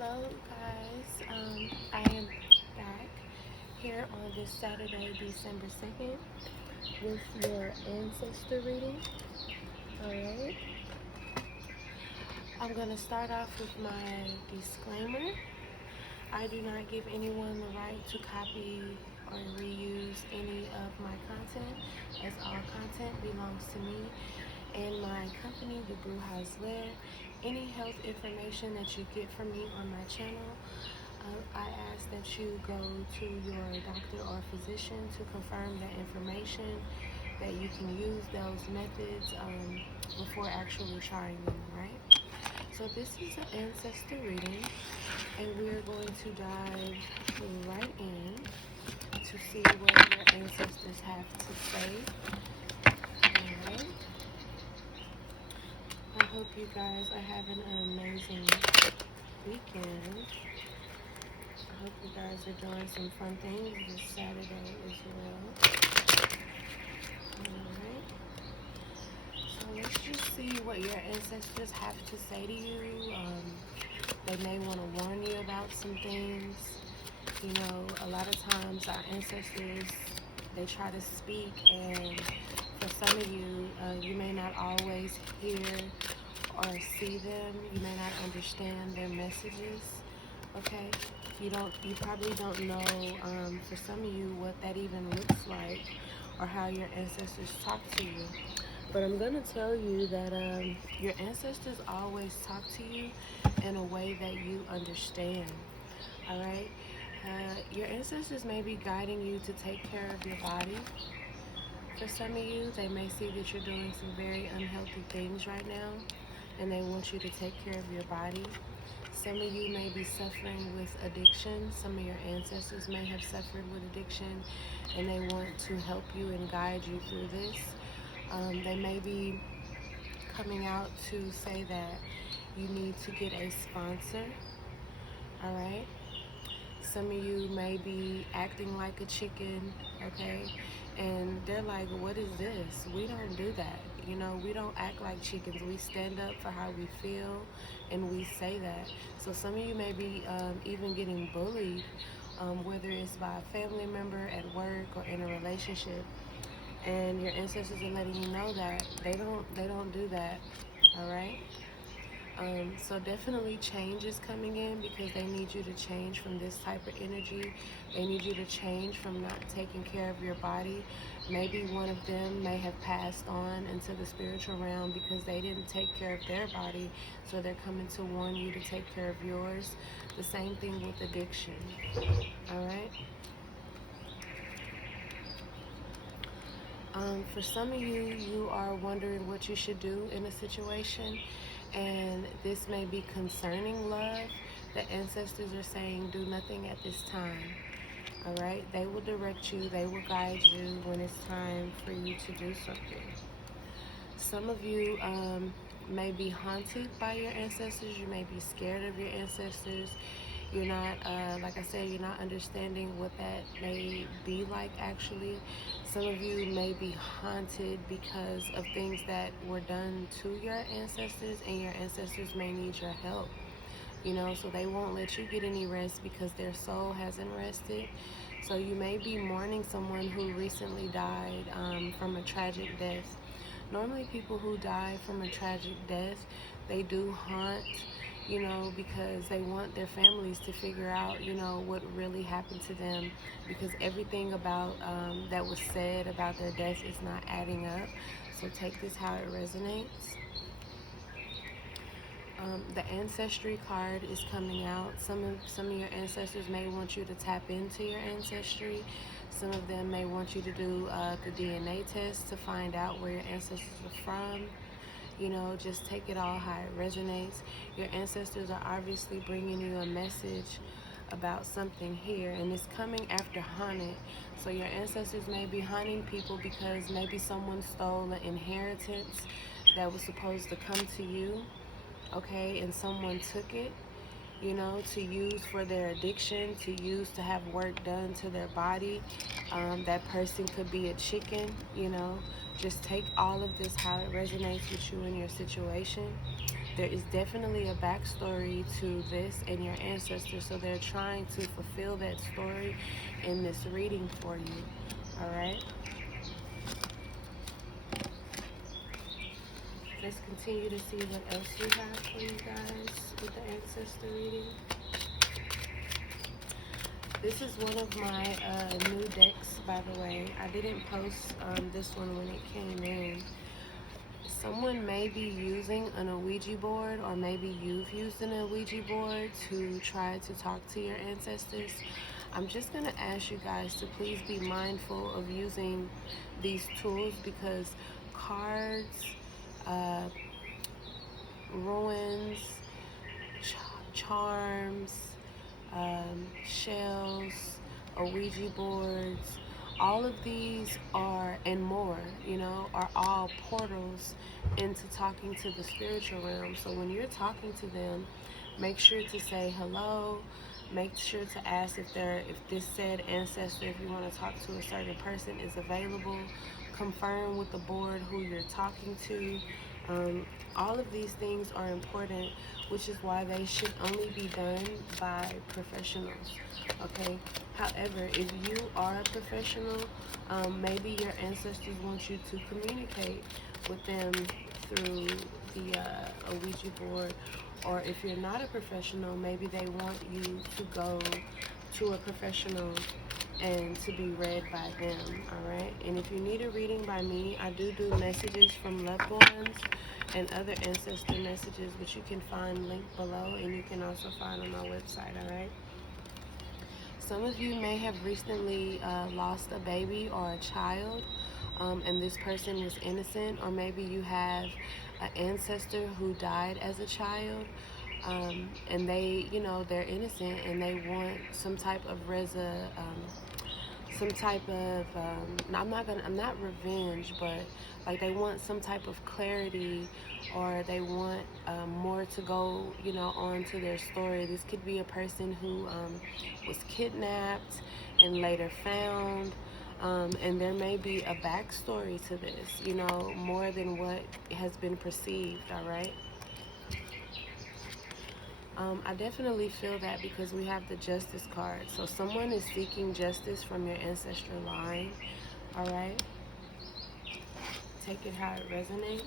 Hello guys, I am back here on this Saturday, December 2nd with your Ancestor reading. Alright, I'm going to start off with my disclaimer. I do not give anyone the right to copy or reuse any of my content, as all content belongs to me and my company, the Brewhouse Lair. Any health information that you get from me on my channel, I ask that you go to your doctor or physician to confirm that information, that you can use those methods before actually trying them, right? So this is an ancestor reading, and we're going to dive right in to see what your ancestors have to say. Alright. I hope you guys are having an amazing weekend. I hope you guys are doing some fun things this Saturday as well. Alright. So let's just see what your ancestors have to say to you. They may want to warn you about some things. You know, a lot of times our ancestors, they try to speak, and for some of you, you may not always hear or see them. You may not understand their messages. Okay, you probably don't know, for some of you, what that even looks like or how your ancestors talk to you. But I'm going to tell you that your ancestors always talk to you in a way that you understand. All right, your ancestors may be guiding you to take care of your body. For some of you, they may see that you're doing some very unhealthy things right now, and they want you to take care of your body. Some of you may be suffering with addiction. Some of your ancestors may have suffered with addiction, and they want to help you and guide you through this. They may be coming out to say that you need to get a sponsor. All right. Some of you may be acting like a chicken, okay? And they're like, what is this? We don't do that. You know, we don't act like chickens. We stand up for how we feel, and we say that. So some of you may be even getting bullied, whether it's by a family member, at work, or in a relationship. And your ancestors are letting you know that they don't do that. All right. So definitely change is coming in, because they need you to change from this type of energy. They need you to change from not taking care of your body. Maybe one of them may have passed on into the spiritual realm because they didn't take care of their body, so they're coming to warn you to take care of yours. The same thing with addiction. All right. For some of you, you are wondering what you should do in a situation, and this may be concerning love. The ancestors are saying, do nothing at this time. All right? They will direct you, they will guide you when it's time for you to do something. Some of you may be haunted by your ancestors. You may be scared of your ancestors. You're not, like I said, you're not understanding what that may be like actually. Some of you may be haunted because of things that were done to your ancestors, and your ancestors may need your help. You know, so they won't let you get any rest because their soul hasn't rested. So you may be mourning someone who recently died from a tragic death. Normally people who die from a tragic death, they do haunt, you know, because they want their families to figure out, you know, what really happened to them, because everything about that was said about their death is not adding up. So take this how it resonates. The ancestry card is coming out. Some of your ancestors may want you to tap into your ancestry. Some of them may want you to do the DNA test to find out where your ancestors are from. You know, just take it all how it resonates. Your ancestors are obviously bringing you a message about something here, and it's coming after haunted. So your ancestors may be haunting people because maybe someone stole an inheritance that was supposed to come to you, okay, and someone took it, you know, to use for their addiction, to use to have work done to their body. That person could be a chicken, you know. Just take all of this how it resonates with you and your situation. there is definitely a backstory to this and your ancestors, so they're trying to fulfill that story in this reading for you. All right. Let's continue to see what else we have for you guys with the ancestor reading. This is one of my new decks, by the way. I didn't post this one when it came in. Someone may be using an Ouija board, or maybe you've used an Ouija board to try to talk to your ancestors. I'm just going to ask you guys to please be mindful of using these tools, because cards, ruins, charms, shells, Ouija boards, all of these are, and more, are all portals into talking to the spiritual realm. So when you're talking to them, make sure to say hello. Make sure to ask if this said ancestor, if you want to talk to a certain person, is available. Confirm with the board who you're talking to. All of these things are important, which is why they should only be done by professionals. Okay. However, if you are a professional, maybe your ancestors want you to communicate with them through the Ouija board. Or if you're not a professional, maybe they want you to go to a professional and to be read by them. All right. And if you need a reading by me, I do messages from loved ones and other ancestor messages, which you can find linked below, and you can also find on my website. All right. Some of you may have recently lost a baby or a child, and this person was innocent, or maybe you have an ancestor who died as a child, and they're innocent, and they want some type of I'm not revenge, but like they want some type of clarity, or they want more to go, on to their story. This could be a person who was kidnapped and later found, and there may be a backstory to this, more than what has been perceived. All right. I definitely feel that, because we have the Justice card. So someone is seeking justice from your ancestral line. All right. Take it how it resonates.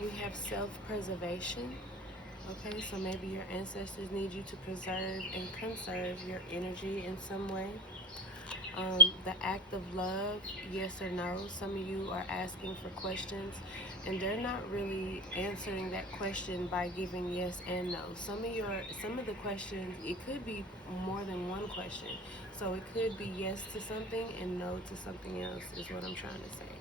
We have self-preservation. Okay, so maybe your ancestors need you to preserve and conserve your energy in some way. The act of love, yes or no. Some of you are asking for questions, and they're not really answering that question by giving yes and no. Some of the questions, it could be more than one question. So it could be yes to something and no to something else, is what I'm trying to say.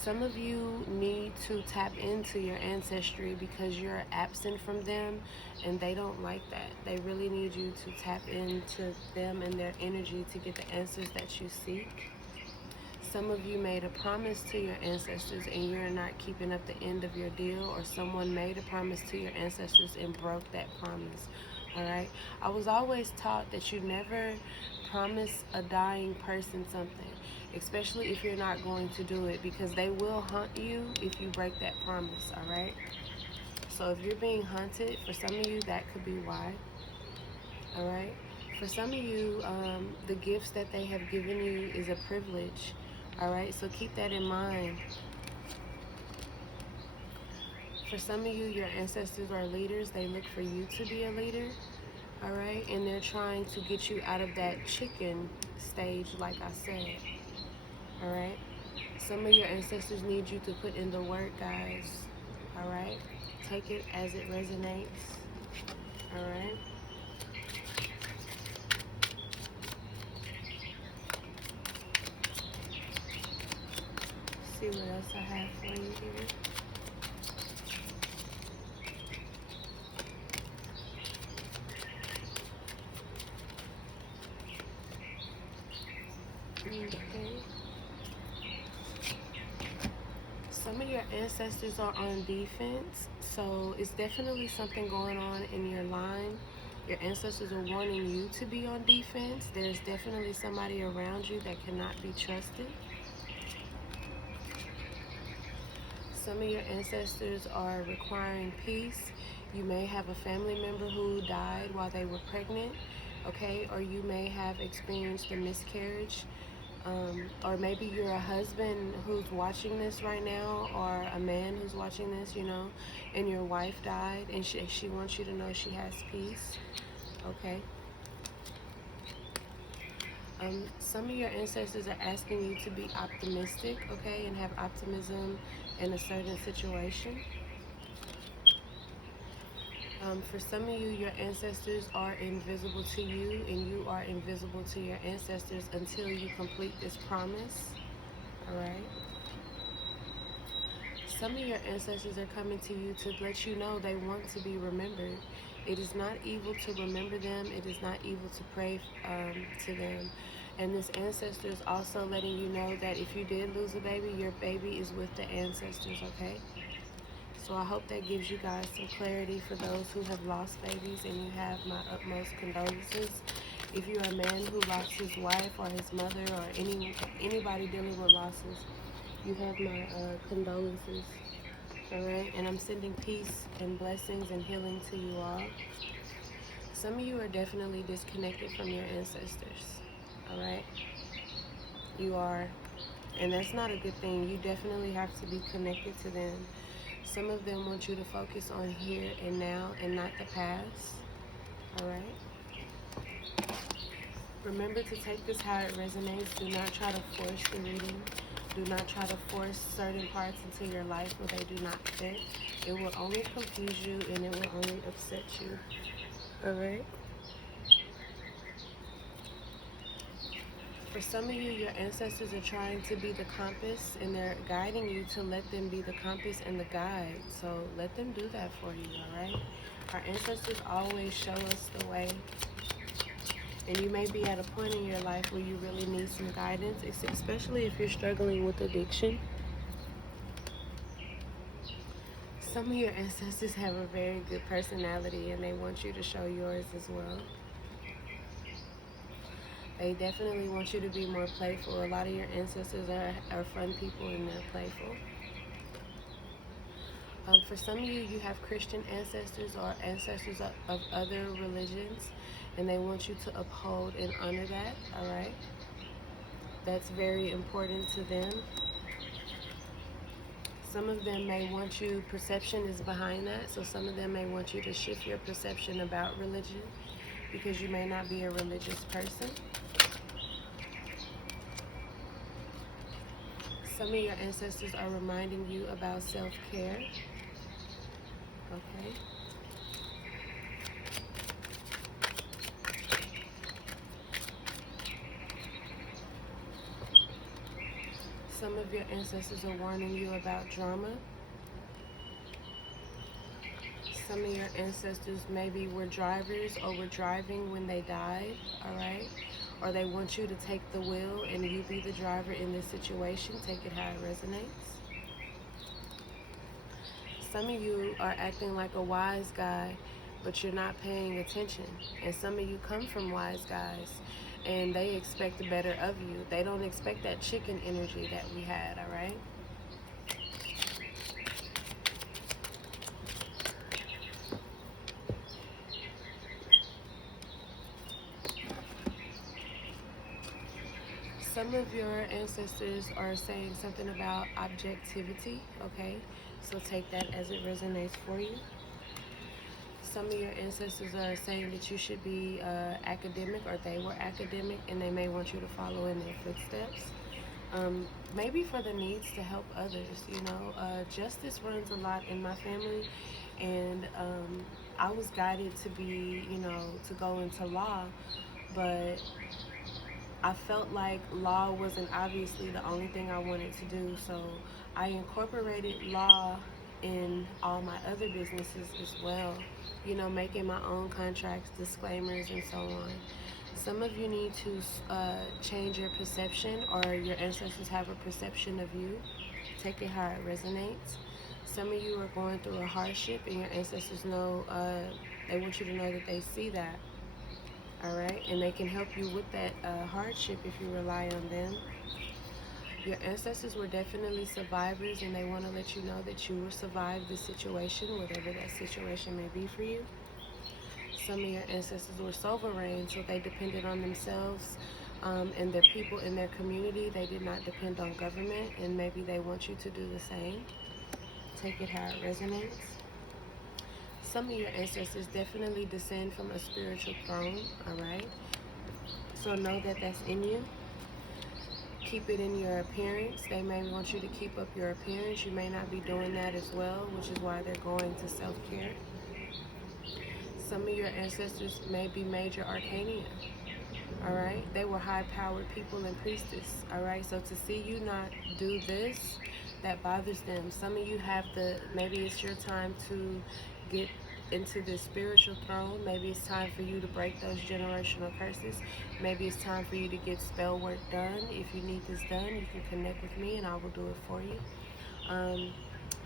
Some of you need to tap into your ancestry because you're absent from them, and they don't like that. They really need you to tap into them and their energy to get the answers that you seek. Some of you made a promise to your ancestors and you're not keeping up the end of your deal, or someone made a promise to your ancestors and broke that promise. All right. I was always taught that you never promise a dying person something, especially if you're not going to do it, because they will haunt you if you break that promise. All right. So if you're being haunted, for some of you, that could be why. All right. For some of you, the gifts that they have given you is a privilege. All right. So keep that in mind. For some of you, your ancestors are leaders. They look for you to be a leader. All right. And they're trying to get you out of that chicken stage, like I said. All right. Some of your ancestors need you to put in the work, guys. All right. Take it as it resonates. All right. See what else I have for you here. Okay. Some of your ancestors are on defense, so it's definitely something going on in your line. Your ancestors are warning you to be on defense. There's definitely somebody around you that cannot be trusted. Some of your ancestors are requiring peace. You may have a family member who died while they were pregnant, okay? Or you may have experienced a miscarriage. Or maybe you're a husband who's watching this right now, or a man who's watching this, you know, and your wife died, and she wants you to know she has peace, okay? Some of your ancestors are asking you to be optimistic, okay, and have optimism in a certain situation. For some of you, your ancestors are invisible to you, and you are invisible to your ancestors until you complete this promise, all right? Some of your ancestors are coming to you to let you know they want to be remembered. It is not evil to remember them. It is not evil to pray to them. And this ancestor is also letting you know that if you did lose a baby, your baby is with the ancestors, okay? So I hope that gives you guys some clarity for those who have lost babies, and you have my utmost condolences. If you're a man who lost his wife or his mother, or anybody dealing with losses, you have my condolences, all right? And I'm sending peace and blessings and healing to you all. Some of you are definitely disconnected from your ancestors, all right? You are, and that's not a good thing. You definitely have to be connected to them. Some of them want you to focus on here and now and not the past, all right? Remember to take this how it resonates. Do not try to force the reading. Do not try to force certain parts into your life where they do not fit. It will only confuse you, and it will only upset you, all right? For some of you, your ancestors are trying to be the compass, and they're guiding you to let them be the compass and the guide. So let them do that for you, all right? Our ancestors always show us the way. And you may be at a point in your life where you really need some guidance, especially if you're struggling with addiction. Some of your ancestors have a very good personality, and they want you to show yours as well. They definitely want you to be more playful. A lot of your ancestors are fun people, and they're playful. For some of you, you have Christian ancestors or ancestors of other religions, and they want you to uphold and honor that, all right? That's very important to them. Some of them may want you, perception is behind that, so some of them may want you to shift your perception about religion because you may not be a religious person. Some of your ancestors are reminding you about self-care, okay? Some of your ancestors are warning you about drama. Some of your ancestors maybe were drivers or were driving when they died, all right? Or they want you to take the wheel and you be the driver in this situation. Take it how it resonates. Some of you are acting like a wise guy, but you're not paying attention. And some of you come from wise guys, and they expect the better of you. They don't expect that chicken energy that we had, all right? Some of your ancestors are saying something about objectivity, okay? So take that as it resonates for you. Some of your ancestors are saying that you should be academic, or they were academic, and they may want you to follow in their footsteps. Maybe for the needs to help others, you know. Justice runs a lot in my family, and I was guided to be, you know, to go into law, but I felt like law wasn't obviously the only thing I wanted to do, so I incorporated law in all my other businesses as well, you know, making my own contracts, disclaimers, and so on. Some of you need to change your perception, or your ancestors have a perception of you. Take it how it resonates. Some of you are going through a hardship, and your ancestors know They want you to know that they see that. All right, and they can help you with that hardship if you rely on them. Your ancestors were definitely survivors, and they want to let you know that you will survive this situation, whatever that situation may be for you. Some of your ancestors were sovereign, so they depended on themselves and their people in their community. They did not depend on government, and maybe they want you to do the same. Take it how it resonates. Some of your ancestors definitely descend from a spiritual throne, all right? So know that that's in you. Keep it in your appearance. They may want you to keep up your appearance. You may not be doing that as well, which is why they're going to self-care. Some of your ancestors may be major arcana, all right? They were high-powered people and priestess, all right? So to see you not do this, that bothers them. Some of you have maybe it's your time to get into this spiritual throne. Maybe it's time for you to break those generational curses. Maybe it's time for you to get spell work done. If you need this done, you can connect with me and I will do it for you.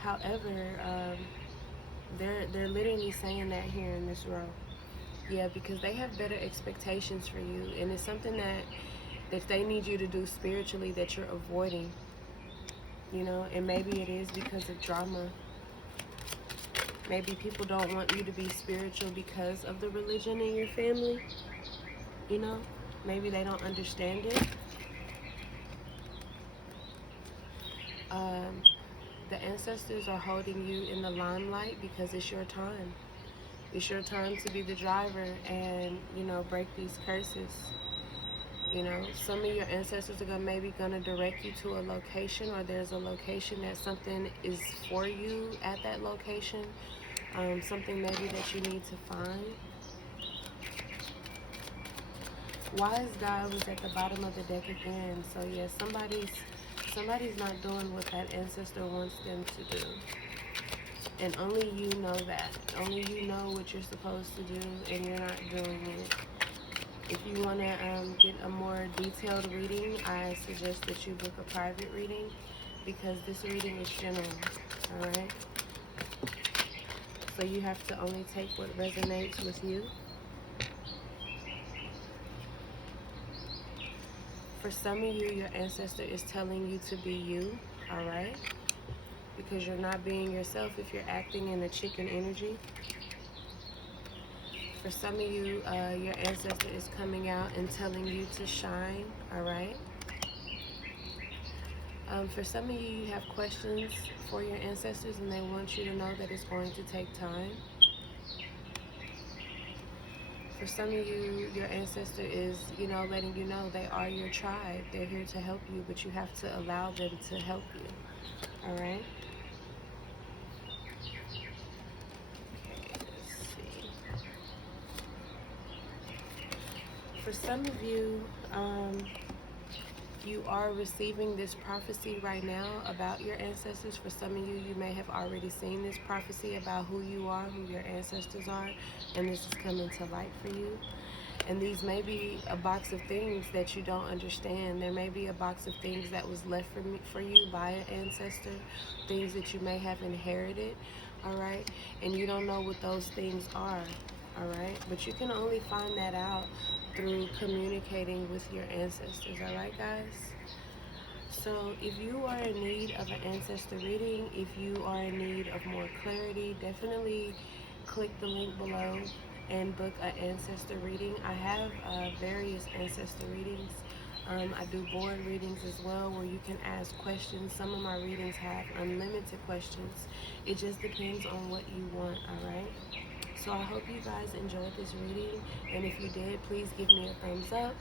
However, they're literally saying that here in this row. Yeah, because they have better expectations for you, and it's something that they need you to do spiritually that you're avoiding. You know, and maybe it is because of drama. Maybe people don't want you to be spiritual because of the religion in your family. You know, maybe they don't understand it. The ancestors are holding you in the limelight because it's your time. It's your time to be the driver and, you know, break these curses. You know, some of your ancestors are maybe going to direct you to a location, or there's a location that something is for you at that location. Something maybe that you need to find. Wise guy was at the bottom of the deck again. So yeah, somebody's not doing what that ancestor wants them to do. And only you know that. Only you know what you're supposed to do, and you're not doing it. If you want to get a more detailed reading, I suggest that you book a private reading, because this reading is general, alright? So you have to only take what resonates with you. For some of you, your ancestor is telling you to be you, alright? Because you're not being yourself if you're acting in a chicken energy. For some of you, your ancestor is coming out and telling you to shine, alright? For some of you, you have questions for your ancestors and they want you to know that it's going to take time. For some of you, your ancestor is, you know, letting you know they are your tribe. They're here to help you, but you have to allow them to help you, alright? For some of you, you are receiving this prophecy right now about your ancestors. For some of you, you may have already seen this prophecy about who you are, who your ancestors are, and this is coming to light for you. And these may be a box of things that you don't understand. There may be a box of things that was left for you by an ancestor, things that you may have inherited, all right? And you don't know what those things are, all right? But you can only find that out through communicating with your ancestors, all right, guys? So if you are in need of an ancestor reading, if you are in need of more clarity, definitely click the link below and book an ancestor reading. I have various ancestor readings. I do board readings as well, where you can ask questions. Some of my readings have unlimited questions. It just depends on what you want, all right? So I hope you guys enjoyed this reading, and if you did, please give me a thumbs up,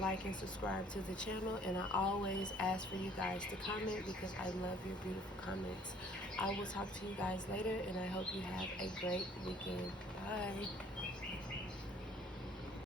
like and subscribe to the channel, and I always ask for you guys to comment because I love your beautiful comments. I will talk to you guys later, and I hope you have a great weekend. Bye.